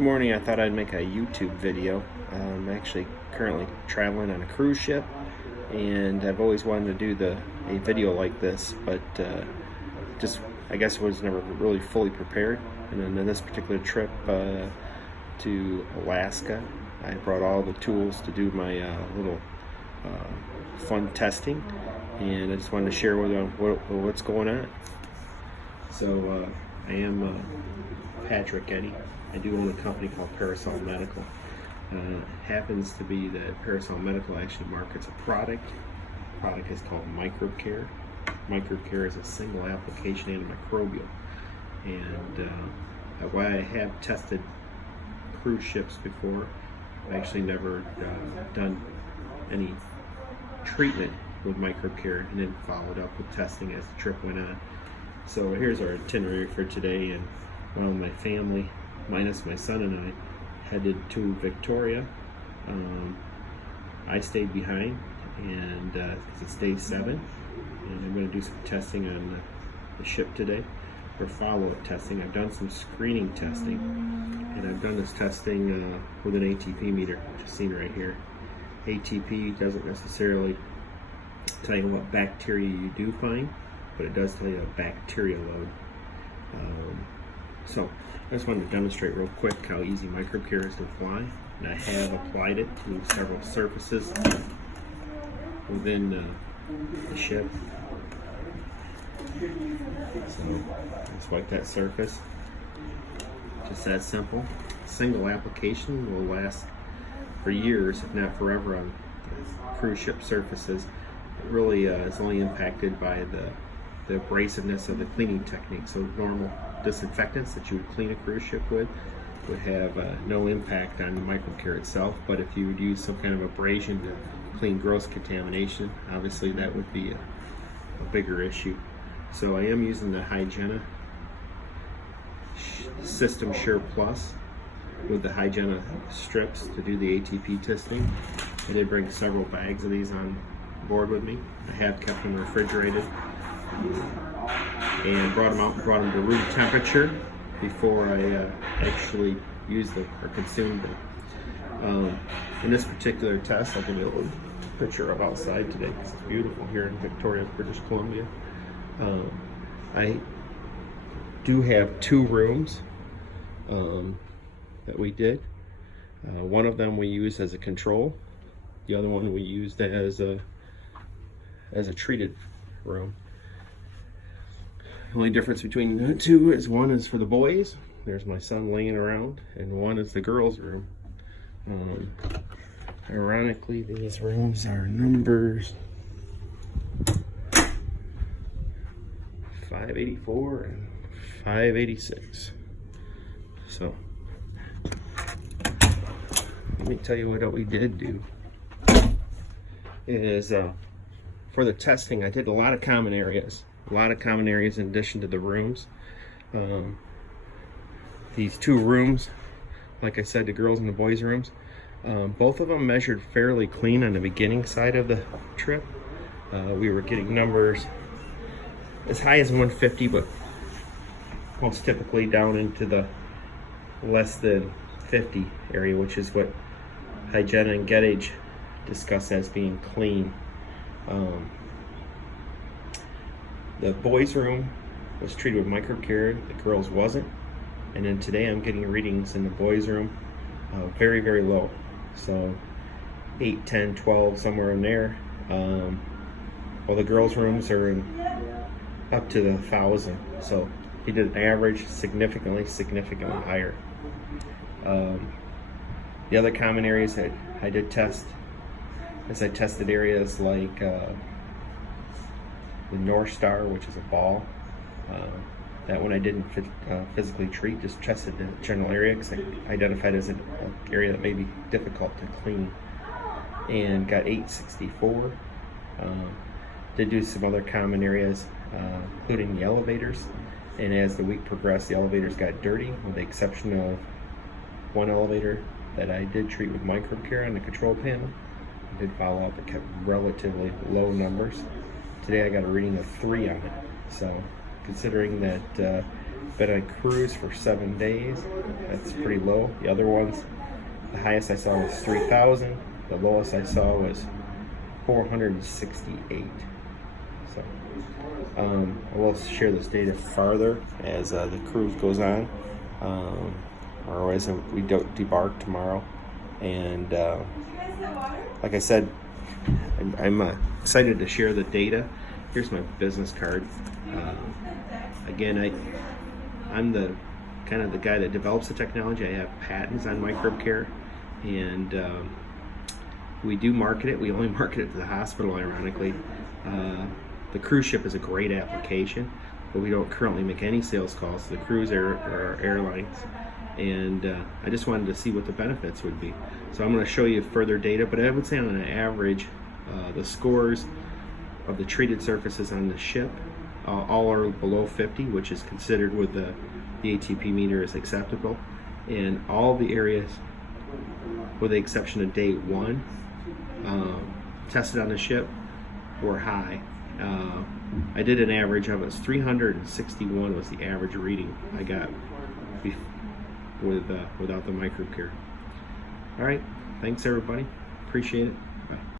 Good morning. I thought I'd make a YouTube video. I'm actually currently traveling on a cruise ship, and I've always wanted to do a video like this, but just I guess was never really fully prepared. And then in this particular trip to Alaska, I brought all the tools to do my little fun testing, and I just wanted to share with them what's going on. So I am Patrick Eddy. I do own a company called Parasol Medical. Happens to be that Parasol Medical actually markets a product. The product is called Microcare. Microcare is a single application antimicrobial. And while I have tested cruise ships before, I've actually never done any treatment with Microcare and then followed up with testing as the trip went on. So here's our itinerary for today, and my family, minus my son and I, headed to Victoria. I stayed behind, and it's day 7, and I'm going to do some testing on the ship today, for follow-up testing. I've done some screening testing, and I've done this testing with an ATP meter, which is seen right here. ATP doesn't necessarily tell you what bacteria you do find, but it does tell you a bacteria load. So I just wanted to demonstrate real quick how easy Microcare is to apply, and I have applied it to several surfaces within the ship. So just wipe that surface. Just that simple. Single application will last for years, if not forever, on cruise ship surfaces. It really is only impacted by the abrasiveness of the cleaning technique. So normal disinfectants that you would clean a cruise ship with would have no impact on the Microcare itself, but if you would use some kind of abrasion to clean gross contamination, obviously that would be a bigger issue. So I am using the Hygiena System Sure Plus with the Hygiena strips to do the ATP testing. I did bring several bags of these on board with me. I have kept them refrigerated and brought them to room temperature before I actually used them or consumed them. In this particular test, I'll give you a little picture of outside today because it's beautiful here in Victoria, British Columbia. I do have 2 rooms that we did. One of them we used as a control. The other one we used as a treated room. The only difference between the 2 is one is for the boys. There's my son laying around, and one is the girls' room. Ironically, these rooms are numbers 584 and 586. So let me tell you what we did do. Is for the testing, I did a lot of common areas. A lot of common areas in addition to the rooms. These 2 rooms, like I said, the girls and the boys' rooms, both of them measured fairly clean on the beginning side of the trip. We were getting numbers as high as 150, but most typically down into the less than 50 area, which is what Hygiena and GetAge discuss as being clean. The boys' room was treated with Microcare, the girls wasn't. And then today I'm getting readings in the boys' room very, very low. So 8, 10, 12, somewhere in there. While the girls' rooms are up to the 1,000. So he did an average significantly higher. The other common areas that I did test, as I tested areas like the North Star, which is a ball. That one I didn't physically treat, just tested the general area because I identified as an area that may be difficult to clean, and got 864. Did do some other common areas, including the elevators, and as the week progressed, the elevators got dirty, with the exception of one elevator that I did treat with Microcare on the control panel. I did follow up, it kept relatively low numbers. Today I got a reading of 3 on it. So considering that Been on a cruise for 7 days. That's pretty low. The other ones, the highest I saw was 3,000. The lowest I saw was 468. So I will share this data farther as the cruise goes on, or as we debark tomorrow. And like I said, I'm excited to share the data. Here's my business card. Again, I'm the kind of the guy that develops the technology. I have patents on microbe care, and we do market it. We only market it to the hospital, ironically. The cruise ship is a great application, but we don't currently make any sales calls to the cruise or airlines. And I just wanted to see what the benefits would be. So I'm going to show you further data, but I would say on an average, the scores of the treated surfaces on the ship all are below 50, which is considered with the ATP meter as acceptable. And all the areas, with the exception of day 1, tested on the ship were high. I did an average of it. 361 was the average reading I got without the microbe care. All right, thanks everybody. Appreciate it. Bye.